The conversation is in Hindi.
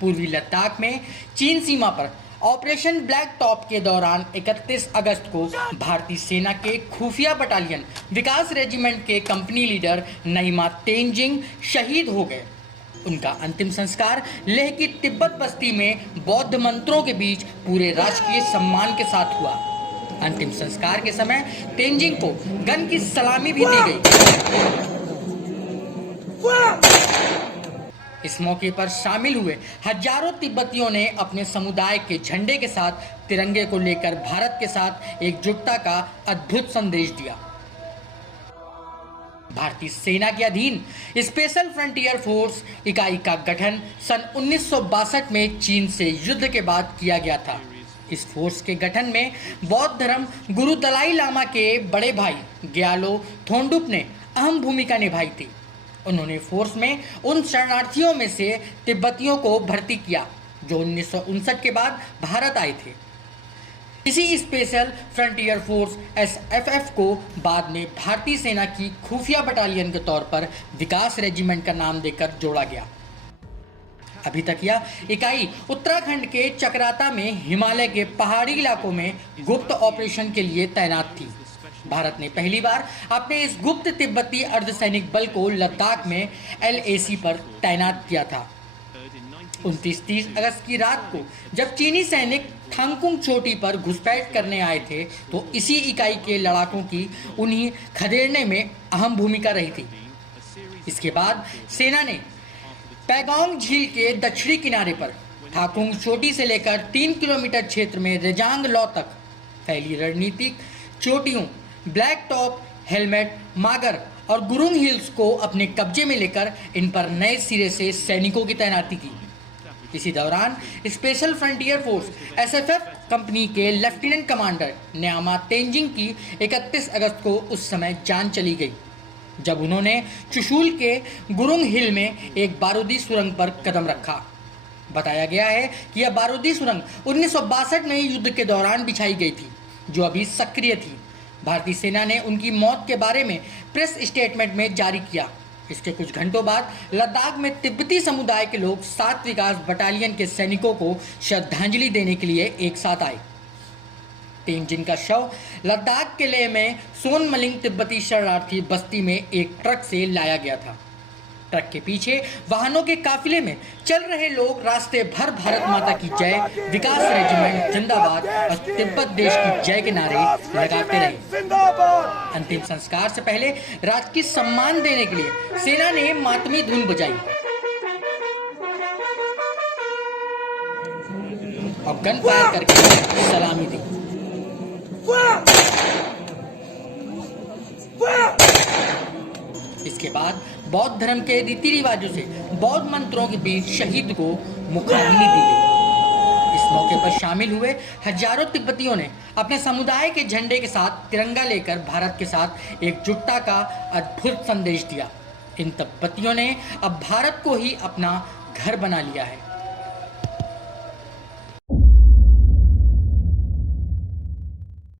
पूर्वी लद्दाख में चीन सीमा पर ऑपरेशन ब्लैक टॉप के दौरान 31 अगस्त को भारतीय सेना के खुफिया बटालियन विकास रेजिमेंट के कंपनी लीडर नईमा तेंजिंग शहीद हो गए। उनका अंतिम संस्कार लेह की तिब्बत बस्ती में बौद्ध मंत्रों के बीच पूरे राजकीय सम्मान के साथ हुआ। अंतिम संस्कार के समय तेंजिंग को गन की सलामी भी दी गई। इस मौके पर शामिल हुए हजारों तिब्बतियों ने अपने समुदाय के झंडे के साथ तिरंगे को लेकर भारत के साथ एकजुटता का अद्भुत संदेश दिया। भारतीय सेना के अधीन स्पेशल फ्रंटियर फोर्स इकाई का गठन सन 1962 में चीन से युद्ध के बाद किया गया था। इस फोर्स के गठन में बौद्ध धर्म गुरु दलाई लामा के बड़े भाई ग्यालो थोंडुप ने अहम भूमिका निभाई थी। उन्होंने फोर्स में उन शरणार्थियों में से तिब्बतियों को भर्ती किया जो 1959 के बाद भारत आए थे। इसी स्पेशल फ्रंटियर फोर्स SFF को बाद में भारतीय सेना की खुफिया बटालियन के तौर पर विकास रेजिमेंट का नाम देकर जोड़ा गया। अभी तक यह इकाई उत्तराखंड के चकराता में हिमालय के पहाड़ी इलाकों में गुप्त ऑपरेशन के लिए तैनात थी। भारत ने पहली बार अपने इस गुप्त तिब्बती अर्धसैनिक बल को लद्दाख में LAC पर तैनात किया था। 29-30 अगस्त की रात को जब चीनी सैनिक थांगकुंग चोटी पर घुसपैठ करने आए थे तो इसी इकाई के लड़ाकों की उन्हें खदेड़ने में अहम भूमिका रही थी। इसके बाद सेना ने पैगोंग झील के दक्षिणी किनारे पर थांगकुंग चोटी से लेकर 3 किलोमीटर क्षेत्र में रेजांग लॉ तक फैली रणनीतिक चोटियों ब्लैक टॉप, हेलमेट, मागर और गुरुंग हिल्स को अपने कब्जे में लेकर इन पर नए सिरे से सैनिकों की तैनाती की। इसी दौरान special frontier force SFF company के लेफ्टिनेंट कमांडर न्यामा तेंजिंग की 31 अगस्त को उस समय जान चली गई जब उन्होंने चुशूल के गुरुंग हिल में एक बारूदी सुरंग पर कदम रखा। बताया गया है कि यह बारूदी सुरंग 1962 में युद्ध के दौरान बिछाई गई थी जो अभी सक्रिय थी। भारतीय सेना ने उनकी मौत के बारे में प्रेस स्टेटमेंट में जारी किया। इसके कुछ घंटों बाद लद्दाख में तिब्बती समुदाय के लोग 7 विकास बटालियन के सैनिकों को श्रद्धांजलि देने के लिए एक साथ आए। तेंजिंग का शव लद्दाख के लेह में सोनमलिंग तिब्बती शरणार्थी बस्ती में एक ट्रक से लाया गया था। ट्रक के पीछे वाहनों के काफिले में चल रहे लोग रास्ते भर भारत माता की जय, विकास रेजिमेंट जिंदाबाद और तिब्बत देश की जय के नारे लगाते रहे। अंतिम संस्कार से पहले राजकीय सम्मान देने के लिए सेना ने मातमी धुन बजाई और गन फायर करके सलामी दी। इसके बाद बौद्ध धर्म के रीति रिवाजों से बौद्ध मंत्रों के बीच शहीद को मुखाग्नि दी गई। इस मौके पर शामिल हुए हजारों तिब्बतियों ने अपने समुदाय के झंडे के साथ तिरंगा लेकर भारत के साथ एकजुटता का अद्भुत संदेश दिया। इन तिब्बतियों ने अब भारत को ही अपना घर बना लिया है।